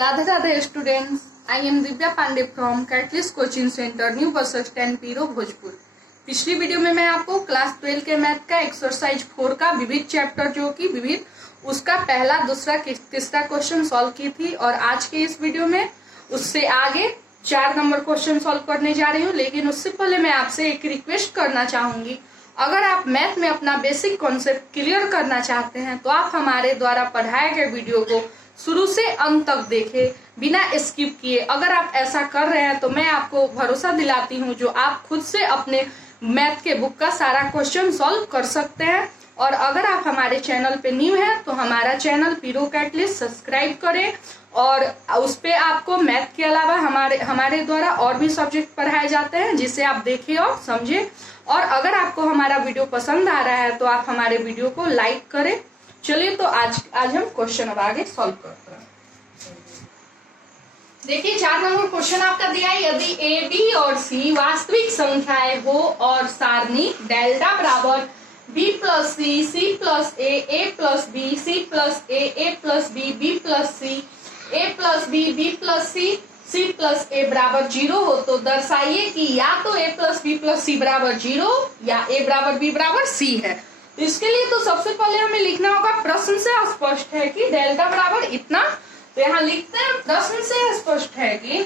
Radhe Radhe students, I am Divya Pandey from catalyst coaching centre new bus stand Piro Bhojpur. पिछली video में मैं आपको क्लास 12 के मैथ का एक्सरसाइज 4 का विविध चैप्टर जो कि विविध उसका पहला दूसरा तीसरा क्वेश्चन सॉल्व की थी और आज के इस वीडियो में उससे आगे 4 नंबर क्वेश्चन सॉल्व करने जा रही हूँ। लेकिन उससे पहले मैं आपसे एक रिक्वेस्ट करना चाहूंगी, अगर आप मैथ में अपना बेसिक कॉन्सेप्ट क्लियर करना चाहते हैं तो आप हमारे द्वारा पढ़ाए गए वीडियो को शुरू से अंत तक देखें बिना स्किप किए। अगर आप ऐसा कर रहे हैं तो मैं आपको भरोसा दिलाती हूं जो आप खुद से अपने मैथ के बुक का सारा क्वेश्चन सॉल्व कर सकते हैं। और अगर आप हमारे चैनल पे न्यू हैं तो हमारा चैनल पीरो कैटलिस्ट सब्सक्राइब करें और उस पे आपको मैथ के अलावा हमारे द्वारा और भी सब्जेक्ट पढ़ाए जाते हैं जिसे आप देखें और समझें। और अगर आपको हमारा वीडियो पसंद आ रहा है तो आप हमारे वीडियो को लाइक करें। चलिए तो आज हम क्वेश्चन अब आगे सॉल्व करते हैं। देखिए 4 नंबर क्वेश्चन आपका दिया है, यदि ए बी और सी वास्तविक संख्याएं हो और सारणी डेल्टा बराबर B plus C, C plus A plus B, C plus A plus B, B plus C, A plus B, B plus C, C plus a बराबर 0 हो तो दर्शाइए कि या तो ए प्लस बी प्लस सी बराबर 0 या ए बराबर बी बराबर सी है। तो इसके लिए तो सबसे पहले हमें लिखना होगा, प्रश्न से स्पष्ट है कि डेल्टा बराबर इतना। तो यहाँ लिखते हैं, प्रश्न से स्पष्ट है कि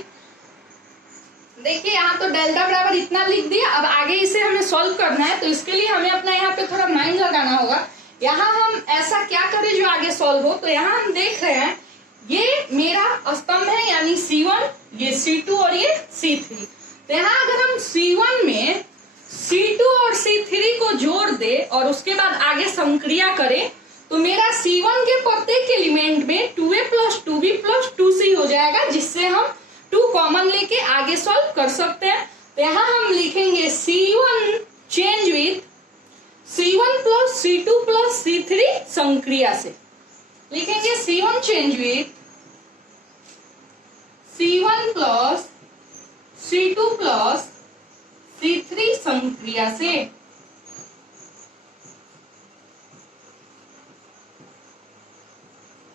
देखिए यहाँ तो डेल्टा बराबर इतना लिख दिया। अब आगे इसे हमें सॉल्व करना है तो इसके लिए हमें अपना यहाँ पे थोड़ा माइंड लगाना होगा। यहाँ हम ऐसा क्या करें जो आगे सॉल्व हो। तो यहाँ हम देख रहे हैं ये मेरा स्तंभ है यानी C1, ये C2 और ये C3। तो यहाँ अगर हम C1 में C2 और C3 को जोड़ दे और उसके बाद आगे संक्रिया करें तो मेरा C1 के प्रत्येक एलिमेंट में 2a plus 2b plus 2c हो जाएगा, जिससे हम 2 कॉमन लेके आगे सॉल्व कर सकते हैं। तो यहाँ हम लिखेंगे C1 change with C1 plus C2 plus C3 संक्रिया से लिखेंगे C1 change with C1 plus C2 plus C3 संक्रिया से।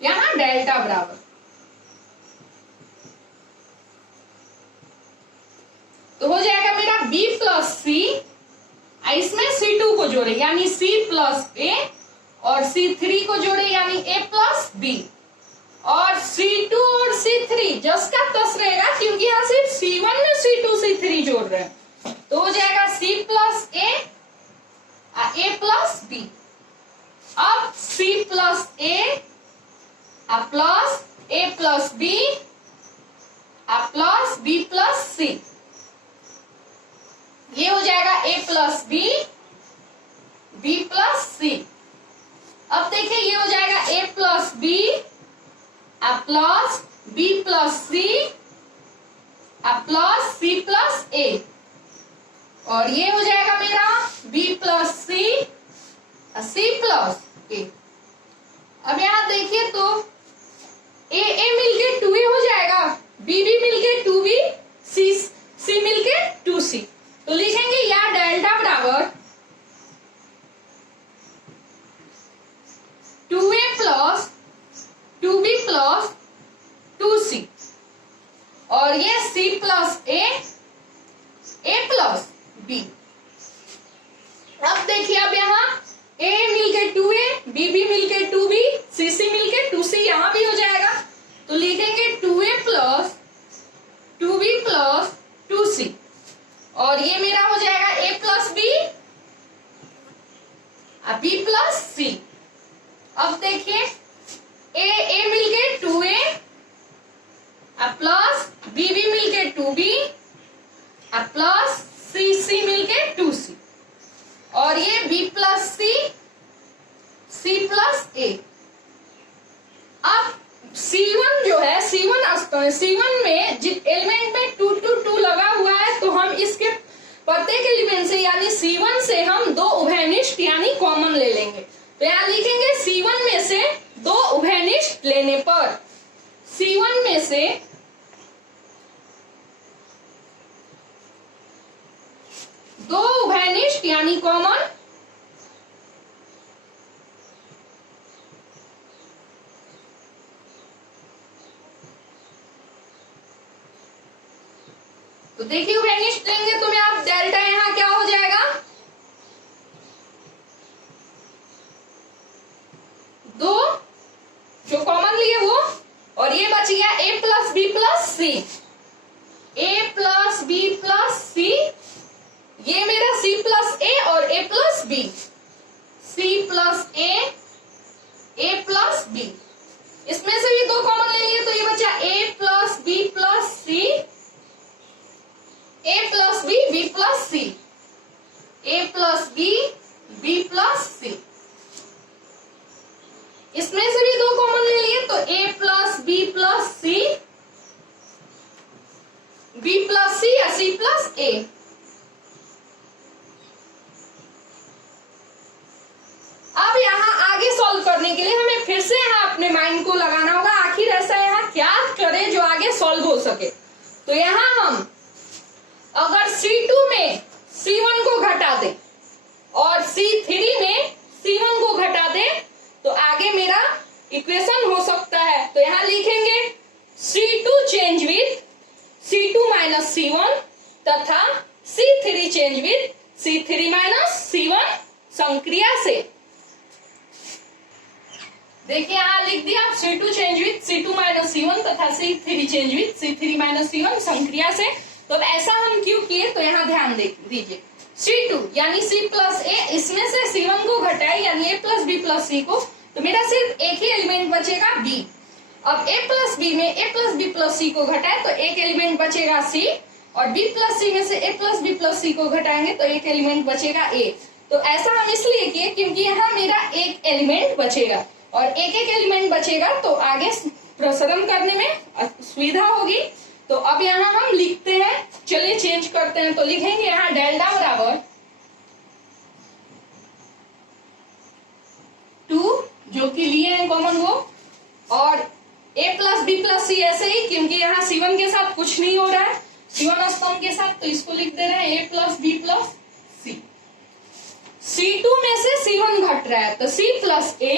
यहां डेल्टा बराबर तो हो जाएगा मेरा B प्लस सी, इसमें C2 को जोड़े यानी C प्लस ए और C3 को जोड़े यानी A प्लस बी, और C2 और C3 जस का तस रहेगा क्योंकि यहाँ सिर्फ C1 में C2 C3 जोड़ रहे हैं। तो हो जाएगा C plus A plus B. अब C plus A plus A plus B plus B plus C, ये हो जाएगा A plus B, B plus सी। अब देखिए ये हो जाएगा A plus B plus B plus C plus C plus A, और ये हो जाएगा मेरा B plus C, C plus A. अब यहां देखिए तो ए मिलके 2a हो जाएगा, बी मिलके 2b, सी मिलके 2c। तो लिखेंगे या डेल्टा बराबर 2a plus 2b plus 2c, और ये c plus A plus B. अब देखिए अब यहाँ a मिलके 2a, b मिलके 2b, c मिलके 2c, यहाँ भी हो जाएगा। तो लिखेंगे 2a plus 2b plus 2c, और ये मेरा हो जाएगा a plus b, b plus c। अब देखिए a मिलके 2a प्लस b मिलके 2b प्लस c मिलके 2c, और ये b plus c plus a। अब C1 जो है C1 में जिस एलिमेंट में 2 2 2 लगा हुआ है तो हम इसके प्रत्येक एलिमेंट से यानी C1 से हम 2 उभयनिष्ठ यानी कॉमन ले लेंगे। तो यहाँ लिखेंगे C1 में से 2 उभयनिष्ठ लेने पर C1 में से 2 उभयनिष्ठ यानी कॉमन तो देखिए वेनिश लेंगे तो मैं आप डेल्टा यहाँ क्या हो जाएगा, 2 जो कॉमन लिए वो, और ये बच गया a plus B plus C, a plus B plus C, ये मेरा c प्लस a और a plus b, c plus a plus b, इसमें से भी 2 कॉमन ले लिए तो ये बचा a plus B plus C, a plus B B plus C, a plus B B plus C, इसमें से भी 2 कॉमन ले लिए तो a plus B plus C, b plus C या c प्लस a। अब यहाँ आगे सॉल्व करने के लिए हमें फिर से यहाँ अपने माइंड को लगाना होगा, आखिर ऐसा यहाँ क्या करें जो आगे सॉल्व हो सके। तो यहाँ हम अगर C2 में C1 को घटा दें और C3 में C1 को घटा दें तो आगे मेरा इक्वेशन हो सकता है। तो यहाँ लिखेंगे C2 change with C2 minus C1 तथा C3 change with C3 minus C1 संक्रिया से। देखिए यहाँ लिख दिया C2 change with C2 minus C1 तथा C3 change with C3 minus C1 संक्रिया से। तो अब ऐसा हम क्यों किए तो यहाँ ध्यान दीजिए, C2 यानी C प्लस A, इसमें से C1 को घटाए यानी A plus B plus C को, तो मेरा सिर्फ एक ही एलिमेंट बचेगा B। अब A प्लस B में A plus B plus C को घटाए तो एक एलिमेंट बचेगा C, और B प्लस C में से A plus B plus C को घटाएंगे तो एक एलिमेंट बचेगा A। तो ऐसा हम इसलिए किए क्योंकि यहाँ मेरा एक एलिमेंट बचेगा, और एक एक एलिमेंट बचेगा तो आगे प्रसरण करने में सुविधा होगी। तो अब यहाँ हम लिखते हैं, चलिए चेंज करते हैं। तो लिखेंगे यहाँ डेल्टा बराबर 2 जो कि लिए हैं कॉमन वो, और a प्लस बी प्लस सी ऐसे ही क्योंकि यहाँ C1 के साथ कुछ नहीं हो रहा है, C1 स्तंभ के साथ, तो इसको लिख दे रहे हैं a plus B plus C. C2 में से C1 घट रहा है तो C प्लस a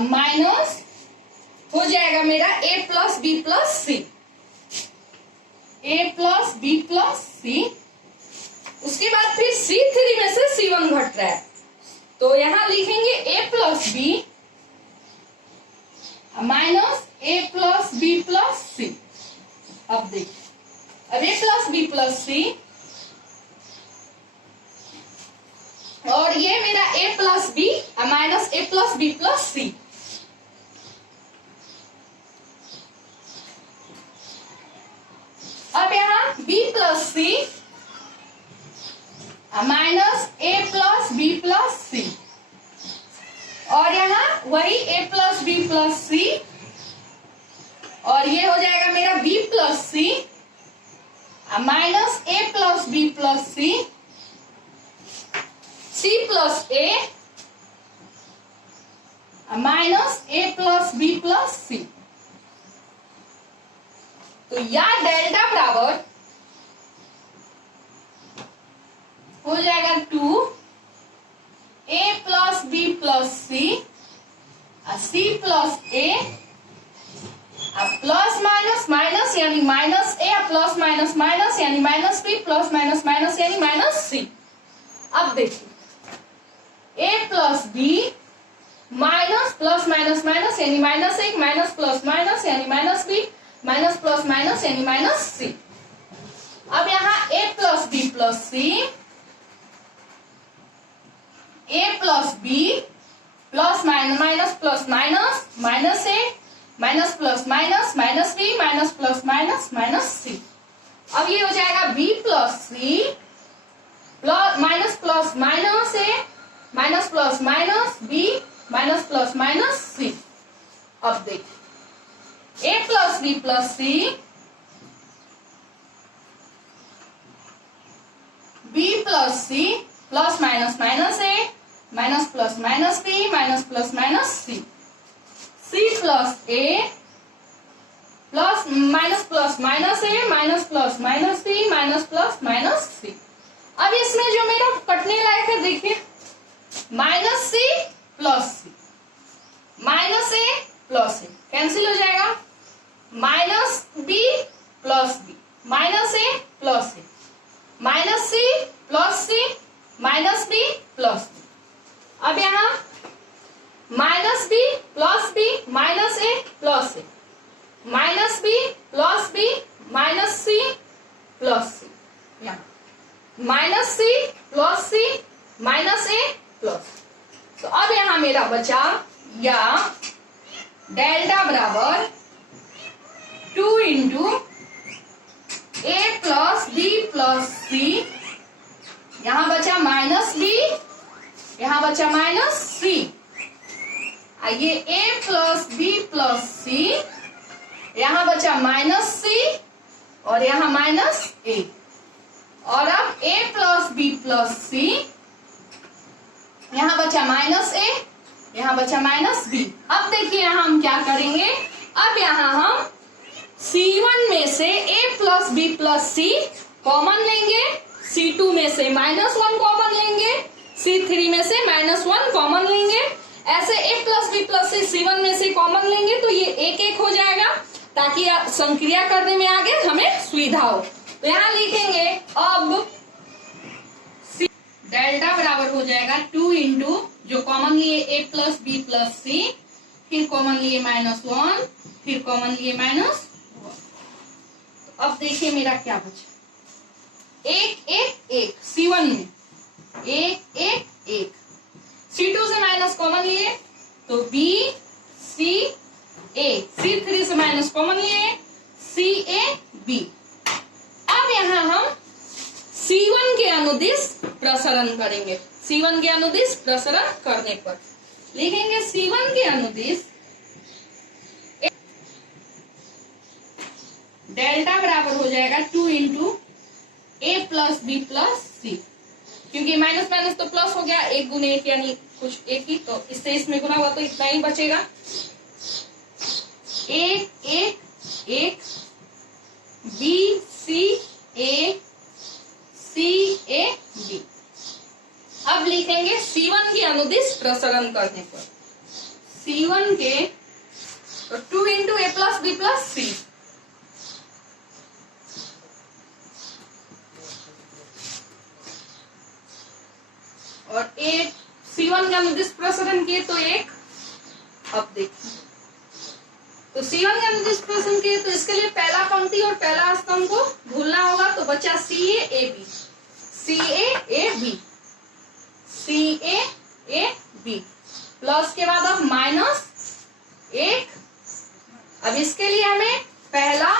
माइनस हो जाएगा मेरा a plus B plus C, a plus B plus c. उसके बाद फिर C3 में से C1 घट रहा है तो यहाँ लिखेंगे a plus b minus a plus B plus सी। अब देखिए अब a plus B plus c, और ये मेरा a plus b minus a plus B plus सी। अब यहाँ b plus c minus a plus B plus c, और यहाँ वही a plus B plus c, और ये हो जाएगा मेरा b plus c minus a plus B plus c, c plus a minus a plus B plus c. तो या डेल्टा बराबर हो जाएगा 2 a plus B plus c, c plus a plus minus minus यानी minus a, plus minus minus यानी minus b, plus minus minus यानी minus c। अब देखिए a plus b minus plus minus minus यानी minus 1, minus plus minus यानी minus b, minus plus minus यानी minus c. अब यहाँ a plus B plus C, a plus B plus minus minus plus minus minus a, minus plus minus minus b, minus plus minus minus c. अब ये हो जाएगा b plus C plus minus plus minus a, minus plus minus b, minus plus minus c. अब देखिए a plus B plus C, b plus C plus minus minus a, minus plus minus b, minus plus minus c, c plus a plus minus a, minus plus minus b, minus plus minus c। अब इसमें जो मेरा कटने लायक है देखिए minus c plus c, minus a plus a cancel हो जाएगा, minus b plus b, minus a plus a, minus c plus c, minus b plus B. अब यहाँ minus b plus b, minus a plus a, minus b plus b, minus c plus c, यहाँ minus c plus c, minus a plus. तो अब यहाँ मेरा बचा या delta बराबर 2 into a plus B plus सी, यहां बचा माइनस बी, यहां बचा माइनस सी, ये ए प्लस बी प्लस सी, यहां बचा माइनस सी और यहां माइनस ए, और अब ए प्लस बी प्लस सी, यहां बचा माइनस ए, यहां बचा माइनस बी। अब देखिए यहां हम क्या करेंगे, अब यहां हम C1 में से a plus B plus C common लेंगे, C2 में से -1 कॉमन लेंगे, C3 में से -1 कॉमन लेंगे, ऐसे a plus B plus C C1 में से कॉमन लेंगे तो ये एक एक हो जाएगा, ताकि संक्रिया करने में आगे हमें सुविधा हो। तो यहाँ लिखेंगे अब डेल्टा बराबर हो जाएगा 2 इंटू जो कॉमन लिए a प्लस बी प्लस सी, फिर कॉमन लिए -1, फिर कॉमन लिए -1। अब देखिए मेरा क्या बचा, एक एक एक C1 में, एक एक एक, C2 से माइनस कॉमन लिए तो B C A, C3 से माइनस कॉमन लिए C A B। अब यहाँ हम C1 के अनुदिश प्रसरण करेंगे, C1 के अनुदिश प्रसरण करने पर लिखेंगे C1 के अनुदिश डेल्टा बराबर हो जाएगा 2 into a plus B plus सी, क्योंकि माइनस माइनस तो प्लस हो गया, एक गुने एक यानी कुछ एक ही, तो इससे इसमें गुना हुआ तो इतना ही बचेगा, एक एक एक, B C A, C A B. अब लिखेंगे C1 के अनुदिश प्रसरण करने पर, C1 के तो 2 into a plus B plus c, और एक C1 के अनुदिश प्रसरण किए तो एक। अब देखिए तो C1 के अनुदिश प्रसरण किए तो इसके लिए पहला पंक्ति और पहला स्तंभ को भूलना होगा, तो बचा CA AB, CA AB, CA AB, plus के बाद अब माइनस एक। अब इसके लिए हमें पहला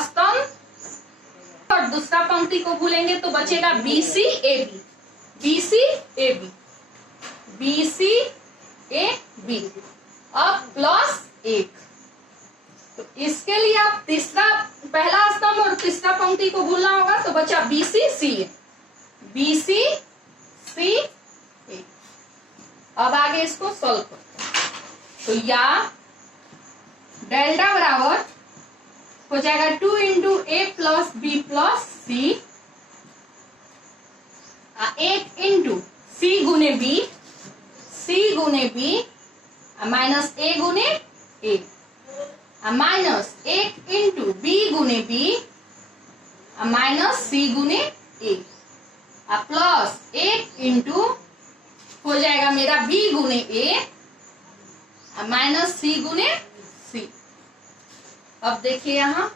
स्तंभ और दूसरा पंक्ति को भूलेंगे तो बचेगा BC AB, BC AB, BC AB, अब प्लस एक। तो इसके लिए आप तीसरा पहला स्तंभ और तीसरा पंक्ति को भूलना होगा, तो बचा BC CA, BC CA। अब आगे इसको सॉल्व करते हैं, तो या डेल्टा बराबर हो जाएगा 2 into a plus B plus c, एक इंटू सी गुने बी, सी गुने बी, माइनस ए गुने ए, माइनस एक इंटू बी गुने बी, माइनस सी गुने ए, प्लस एक इंटू हो जाएगा मेरा बी गुने ए, माइनस सी गुने सी। अब देखिए यहां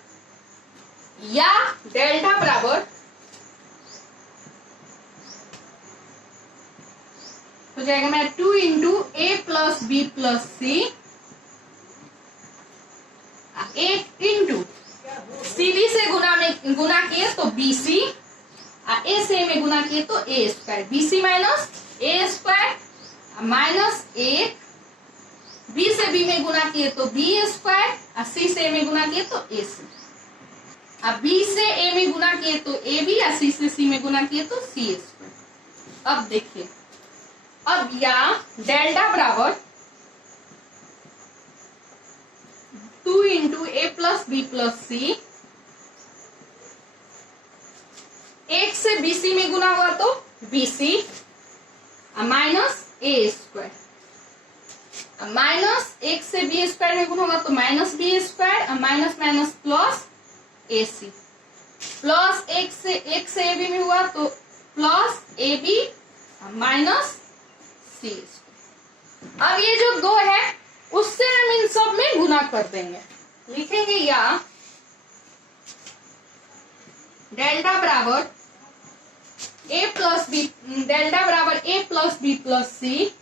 या डेल्टा बराबर हो जाएगा मेरा 2 into a plus B plus c, एक इंटू सी बी से गुना किए तो बी सी, ए से में गुना किए तो ए square, B C minus a square, minus एक, बी से बी में गुना किए तो बी स्क्वायर, सी से ए में गुना किए तो ए सी, अब बी से ए में गुना किए तो ए बी, सी से सी में गुना किए तो सी स्क्वायर। अब देखिए अब या डेल्टा बराबर 2 into a plus B plus c, एक से बीसी में गुना हुआ तो b c, minus a square. Minus एक से बी स्क्वायर में गुण होगा तो minus b square, minus minus plus a c, plus एक से ए बी में हुआ तो plus a b minus c square. अब ये जो दो है उससे हम इन सब में गुना कर देंगे, लिखेंगे या डेल्टा बराबर ए प्लस बी, डेल्टा बराबर ए plus B plus c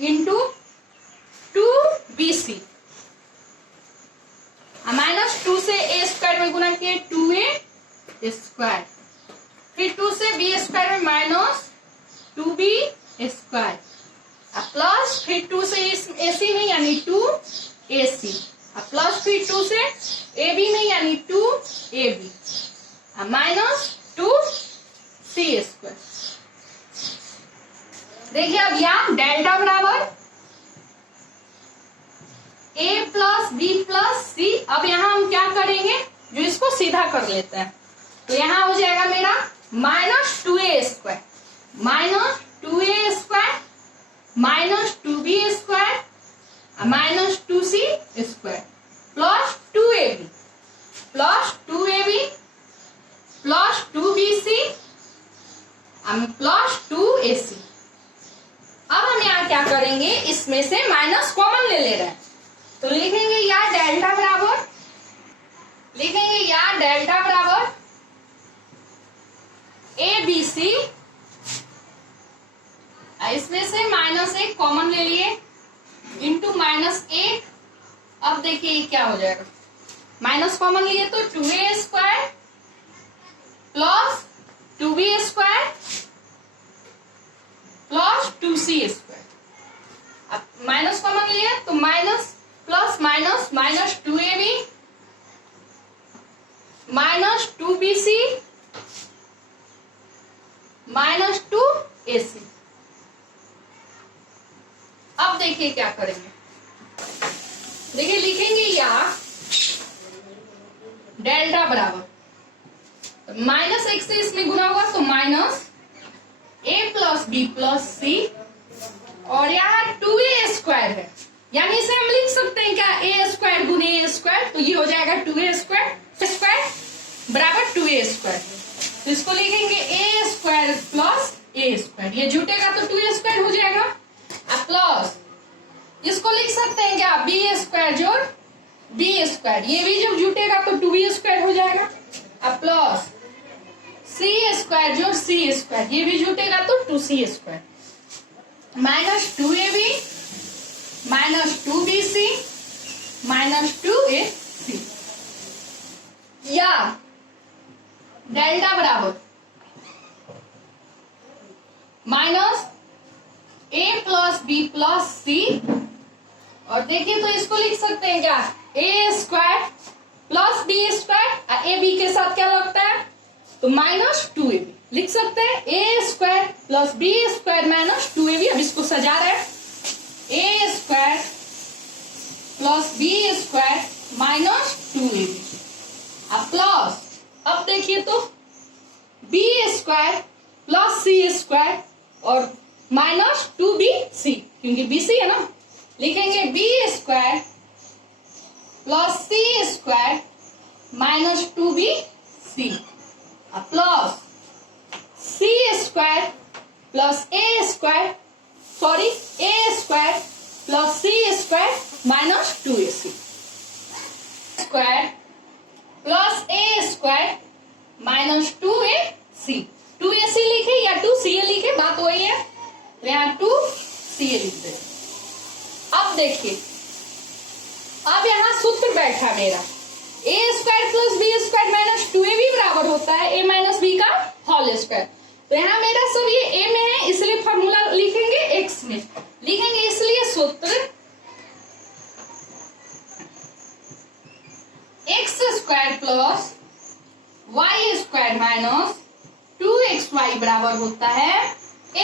into 2bc, minus 2 से ए स्क्वायर में गुना किए 2a स्क्वायर, फिर 2 से बी स्क्वायर में माइनस 2b स्क्वायर, प्लस फिर 2 से ac में यानी 2ac, प्लस फिर 2 से ab में यानी 2ab, माइनस 2c स्क्वायर। देखिए अब यहाँ डेल्टा बराबर a प्लस बी प्लस सी, अब यहाँ हम क्या करेंगे, जो इसको सीधा कर लेते हैं तो यहाँ हो जाएगा मेरा minus 2a square, minus 2a square, minus 2b square, minus 2c square, plus 2ab, plus 2ab, plus 2bc, plus 2ac। अब हम यहाँ क्या करेंगे, इसमें से माइनस कॉमन ले रहे हैं तो लिखेंगे या डेल्टा बराबर, लिखेंगे या डेल्टा बराबर ए बी सी, इसमें से माइनस एक कॉमन ले लिए इंटू माइनस एक। अब देखिए क्या हो जाएगा, माइनस कॉमन लिए तो 2a square plus 2b square plus 2c square, अब माइनस कॉमन लिए तो minus plus minus minus 2ab minus 2bc minus 2ac। अब देखिए क्या करेंगे, देखिए लिखेंगे या डेल्टा बराबर माइनस एक से इसमें गुना होगा तो minus a plus B plus c, और यहाँ 2a स्क्वायर है यानी इसे हम लिख सकते हैं क्या, a स्क्वायर गुने a स्क्वायर, तो ये हो जाएगा 2a स्क्वायर स्क्वायर बराबर 2a स्क्वायर, तो इसको लिखेंगे a square plus a square, ये जुटेगा तो 2a स्क्वायर हो जाएगा, अब प्लस इसको लिख सकते हैं क्या, b स्क्वायर जोड़ b स्क्वायर, ये भी जब जुटेगा तो 2b स्क्वायर हो जाएगा, अब प्लस c स्क्वायर जोड़ c स्क्वायर, ये भी जुटेगा तो 2c square, minus 2ab minus 2bc minus 2ac, या डेल्टा बराबर minus a plus B plus c, और देखिए तो इसको लिख सकते हैं क्या, a square plus B square, a b के साथ क्या लगता है तो माइनस 2ab, लिख सकते हैं a square plus B square minus 2ab। अब इसको सजा रहे हैं a square plus B square minus 2ab, अब प्लस, अब देखिए तो b square plus c square और माइनस 2bc, क्योंकि bc है ना, लिखेंगे b square plus c square minus 2bc, plus c square plus a square, sorry a square plus c square minus 2ac, square plus a square minus 2ac, 2ac लिखे या 2ca लिखे बात वही है, तो यहाँ 2ca लिख दे। अब देखिए अब यहाँ सूत्र बैठा मेरा, a square plus B square minus 2ab बराबर होता है a माइनस बी का होल स्क्वायर, तो यहाँ मेरा सब ये a में है इसलिए फॉर्मूला लिखेंगे x में, लिखेंगे इसलिए सूत्र x square plus y square minus 2xy बराबर होता है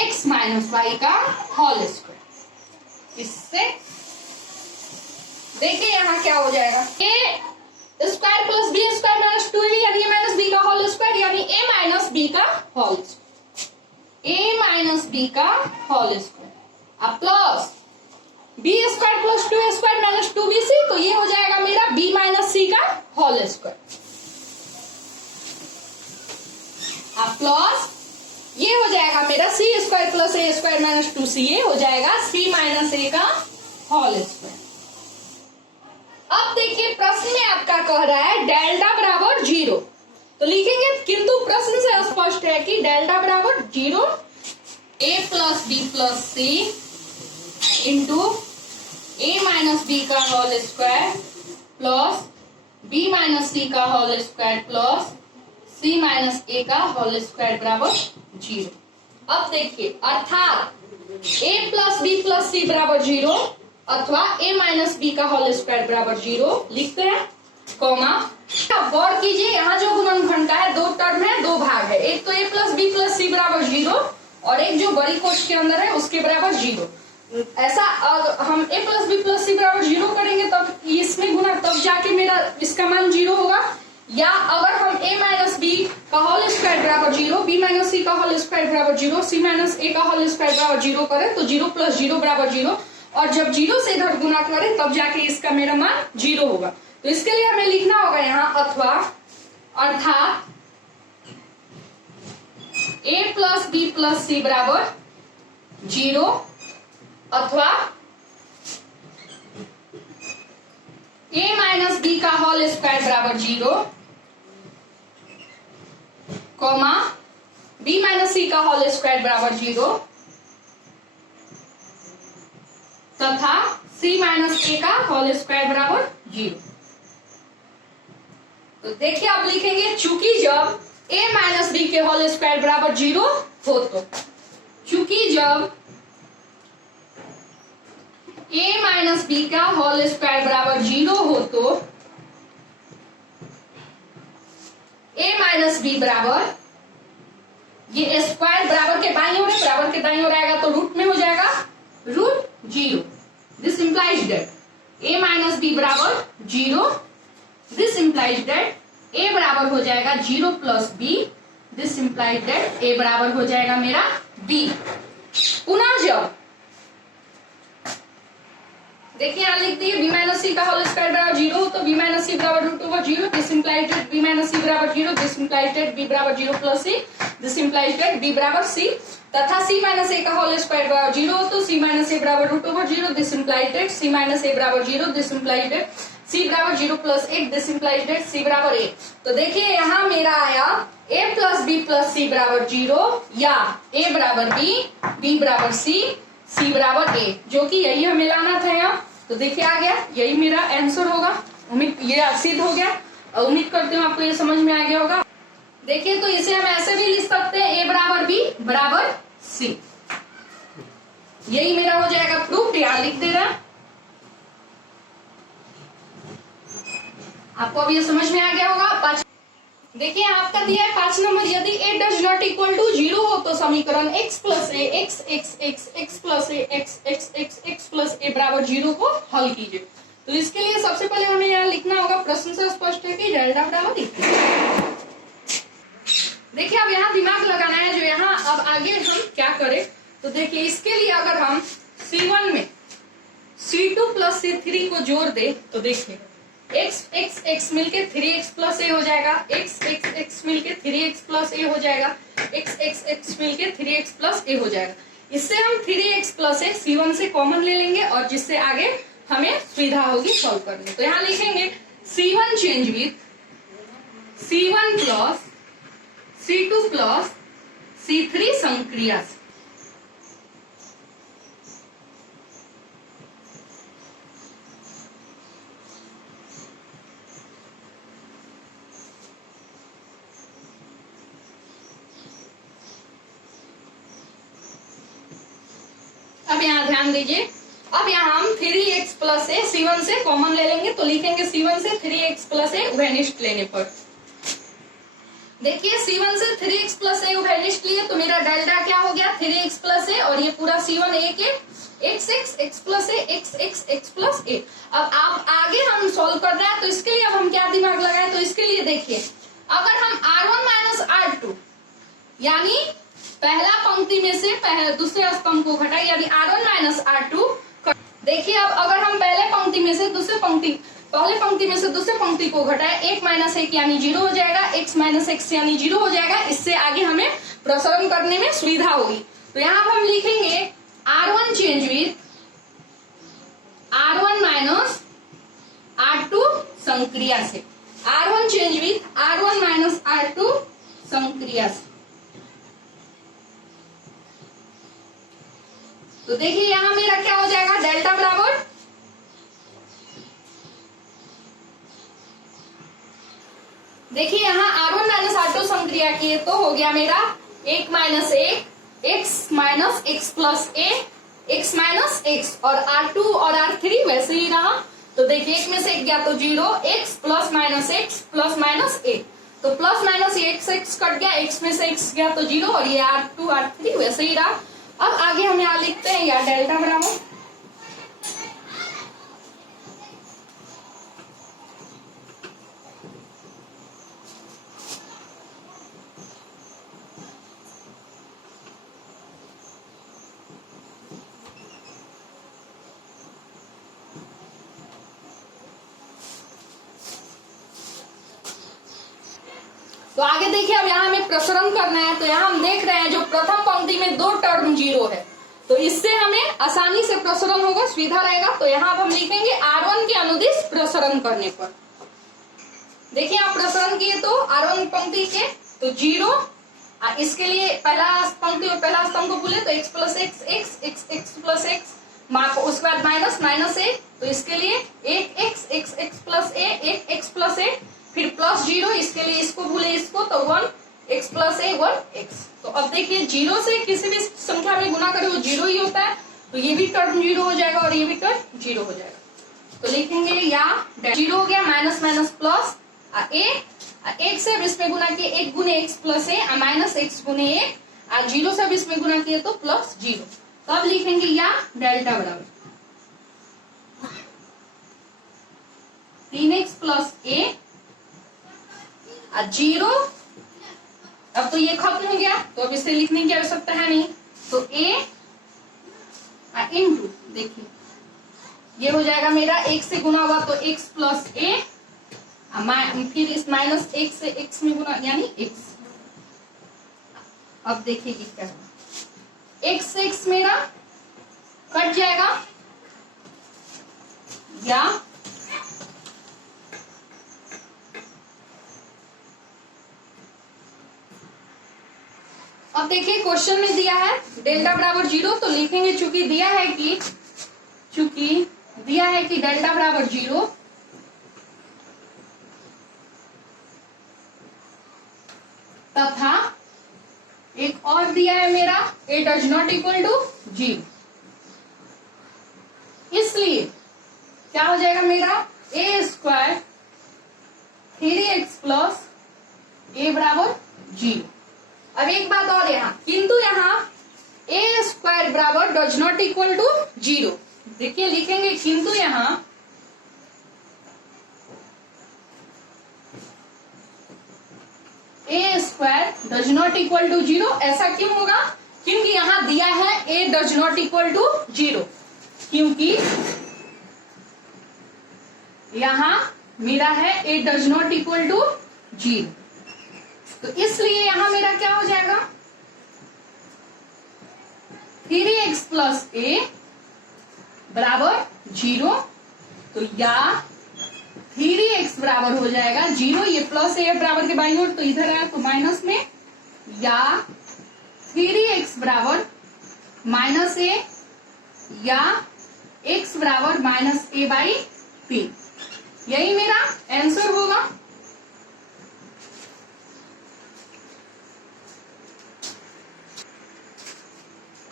x माइनस वाई का होल स्क्वायर। इससे देखिए यहाँ क्या हो जाएगा, a square plus B square minus 2ab यानी a माइनस बी का होल स्क्वायर, यानी a माइनस बी का whole square, a minus B का होल स्क्वायर, अब plus B square plus 2 square minus 2bc, तो ये हो जाएगा मेरा b माइनस सी का होल स्क्वायर। अब प्लस ये हो जाएगा मेरा सी square plus a square minus 2c, ये हो जाएगा सी माइनस ए का होल स्क्वायर। अब देखिए प्रश्न में आपका कह रहा है डेल्टा बराबर 0, तो लिखेंगे, किंतु प्रश्न से स्पष्ट है कि डेल्टा बराबर 0 a plus B plus c into a minus B का whole square plus b minus c का whole square plus c minus a का होल स्क्वायर बराबर 0। अब देखिए अर्थात a plus B plus c बराबर 0 अथवा a माइनस बी का होल स्क्वायर बराबर 0 लिखते हैं, कॉमा। गौर कीजिए यहाँ जो गुणनखंड का है दो टर्म है, दो भाग है, एक तो a plus B plus c बराबर 0 और एक जो बड़ी कोष्ठ के अंदर है उसके बराबर 0। ऐसा हम a plus B plus c बराबर 0 करेंगे तब इसमें गुना, तब जाके मेरा इसका मान 0 होगा। या अगर हम a माइनस बी का होल स्क्वायर बराबर 0, b माइनस सी का होल स्क्वायर बराबर 0, c माइनस ए का होल स्क्वायर बराबर 0 करें तो 0 प्लस 0 बराबर 0, और जब 0 से इधर गुना करें तब जाके इसका मेरा मान 0 होगा। तो इसके लिए हमें लिखना होगा यहाँ अथवा, अर्थात a plus B plus c बराबर 0 अथवा a माइनस बी का होल स्क्वायर बराबर 0, कॉमा b माइनस सी का होल स्क्वायर बराबर 0 तथा c माइनस ए का होल स्क्वायर बराबर 0। तो देखिए अब लिखेंगे, चूंकि जब a माइनस बी के होल स्क्वायर बराबर 0 हो तो, चूंकि जब a माइनस बी का होल स्क्वायर बराबर 0 हो तो a माइनस बी बराबर, ये स्क्वायर बराबर के बाईं ओर है, बराबर के दाईं ओर आएगा तो रूट में हो जाएगा √0। This implies that a minus B बराबर 0, दिस इंप्लाइज दैट a बराबर हो जाएगा 0 plus b, this implies that a बराबर हो जाएगा मेरा b। पुनः जब देखिए यहाँ लिख दिए b माइनस सी का होल स्क्वायर बराबर 0 हो तो b माइनस सी बराबर √0, this implies that b minus c बराबर 0, दिस इंप्लाइज दैट b बराबर 0 plus c, this implies that b बराबर c, तथा c माइनस ए का होल स्क्वायर बराबर 0 हो तो c माइनस ए बराबर √0, this implies that c minus a बराबर 0, दिस इंप्लाइज दैट c बराबर 0 plus 8, this implies that c बराबर 8। तो देखिए यहाँ मेरा आया a plus B plus c बराबर 0 या a बराबर b, b बराबर c, c बराबर a, जो कि यही हमें लाना था यहाँ। तो देखिए आ गया, यही मेरा आंसर होगा। उम्मीद ये सिद्ध हो गया, उम्मीद करती हूँ आपको ये समझ में आ गया होगा। देखिए तो इसे हम ऐसे भी लिख सकते हैं a बराबर b बराबर c, यही मेरा हो जाएगा प्रूफ। यहाँ लिख दे रहा, आपको अब ये समझ में आ गया होगा। देखिए आपका दिया है 5 नंबर, यदि a does not equal to 0 हो तो समीकरण x plus a x x x x plus a x x x x plus a बराबर 0 को हल कीजिए। तो इसके लिए सबसे पहले हमें यहाँ लिखना होगा, प्रश्न से स्पष्ट है कि डेल्टा बराबर इक्वल। देखिए अब यहाँ दिमाग लगाना है, जो यहाँ अब आगे हम क्या करें। तो देखिए इसके लिए अगर हम C1 में C2 प्लस C3 को जोड़ दे तो देखिए x x x मिलके 3x प्लस ए हो जाएगा, x x x मिलके 3x प्लस ए हो जाएगा, x x x मिलके 3x प्लस ए हो जाएगा। इससे हम 3x प्लस ए C1 से कॉमन ले लेंगे और जिससे आगे हमें सुविधा होगी सॉल्व करने। तो यहाँ लिखेंगे C1 change with C1 plus C2 plus C3 संक्रिया से। अब यहाँ ध्यान दीजिए, अब यहाँ हम 3x प्लस ए C1 से कॉमन ले लेंगे। तो लिखेंगे C1 से 3x प्लस ए उभयनिष्ठ लेने पर। देखिए C1 से 3x प्लस ए उभयनिष्ठ लिए तो मेरा डेल्टा क्या हो गया 3x प्लस ए, और ये पूरा C1 ए के x x x plus a x x x plus A. अब आप आगे हम सॉल्व कर रहे हैं तो इसके लिए अब हम क्या दिमाग लगाए। तो इसके लिए देखिए अगर हम R1 माइनस R2 यानी पहला पंक्ति में से दूसरे स्तंभ को घटाए, यानी R1 माइनस R2 देखिए अब अगर हम पहले पंक्ति में से दूसरे पंक्ति को घटाए, 1 माइनस 1 यानी 0 हो जाएगा, x माइनस एक्स यानी 0 हो जाएगा। इससे आगे हमें प्रसरण करने में सुविधा होगी। तो यहाँ हम लिखेंगे R1 change with R1 minus R2 संक्रिया से, R1 change with R1 minus R2 संक्रिया से। तो देखिए यहां मेरा क्या हो जाएगा, डेल्टा बराबर देखिए यहां R1 माइनस R2 संक्रिया किए तो हो गया मेरा 1 minus 1 x minus x plus a x minus x, और R2 और R3 वैसे ही रहा। तो देखिए एक में से एक गया तो 0, x plus minus x plus minus a, तो प्लस माइनस x कट गया, x में से x गया तो 0, और ये R2 R3 वैसे ही रहा। अब आगे हम यहाँ लिखते हैं या डेल्टा बराबर तो आगे देखिए अब यहाँ हमें प्रसरण करना है। तो यहाँ हम देख रहे हैं जो प्रथम पंक्ति में 2 टर्म 0 है, तो इससे हमें आसानी से प्रसरण होगा, सुविधा रहेगा। तो यहाँ अब हम लिखेंगे R1 के अनुदिश प्रसरण करने पर। देखिए आप प्रसरण किए तो R1 पंक्ति के तो 0, इसके लिए पहला पंक्ति और पहला स्तंभ को बोले तो x plus x x x x plus x, उसके बाद माइनस माइनस ए, तो इसके लिए 1 एक्स एक्स एक्स प्लस ए 1 एक्स प्लस ए, फिर प्लस 0, इसके लिए इसको भूले इसको तो 1 एक्स प्लस ए 1 एक्स। तो अब देखिए 0 से किसी भी संख्या में गुना करें वो 0 ही होता है, तो ये भी टर्म 0 हो जाएगा और ये भी टर्म 0 हो जाएगा। तो लिखेंगे या 0 हो गया, माइनस माइनस प्लस ए, 1 से अब इसमें गुना किए 1 गुने x plus a, minus x गुने ए, 0 से अब इसमें गुना किए तो प्लस 0। तो अब लिखेंगे या डेल्टा बराबर 3x प्लस ए 0। अब तो ये खत्म हो गया तो अब इसे लिखने की आवश्यकता है नहीं, तो a इंटू देखिए ये हो जाएगा मेरा 1 से गुना हुआ तो x प्लस ए, फिर इस माइनस 1 से x में गुना यानी x। अब देखिए क्या होगा, x से x मेरा कट जाएगा या अब देखिए क्वेश्चन में दिया है डेल्टा बराबर 0, तो लिखेंगे चूंकि दिया है कि डेल्टा बराबर 0 तथा एक और दिया है मेरा a does not equal to 0, इसलिए क्या हो जाएगा मेरा a square 3x plus a बराबर 0। अब एक बात और यहाँ, किंतु यहाँ a स्क्वायर बराबर डज नॉट इक्वल टू 0। देखिए लिखेंगे किंतु यहाँ a square does not equal to 0। ऐसा क्यों होगा, क्योंकि यहाँ दिया है a does not equal to 0, क्योंकि यहाँ मेरा है a does not equal to 0, तो इसलिए यहां मेरा क्या हो जाएगा 3x प्लस ए बराबर 0। तो या 3x बराबर हो जाएगा 0, ये प्लस ए बराबर के बाईं ओर तो इधर आया तो माइनस में, या 3x बराबर माइनस ए या x बराबर माइनस ए बाई 3, यही मेरा आंसर होगा।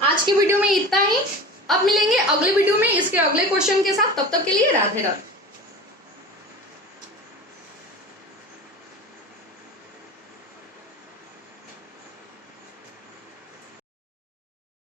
आज की वीडियो में इतना ही, अब मिलेंगे अगले वीडियो में इसके अगले क्वेश्चन के साथ, तब तक के लिए राधे राधे।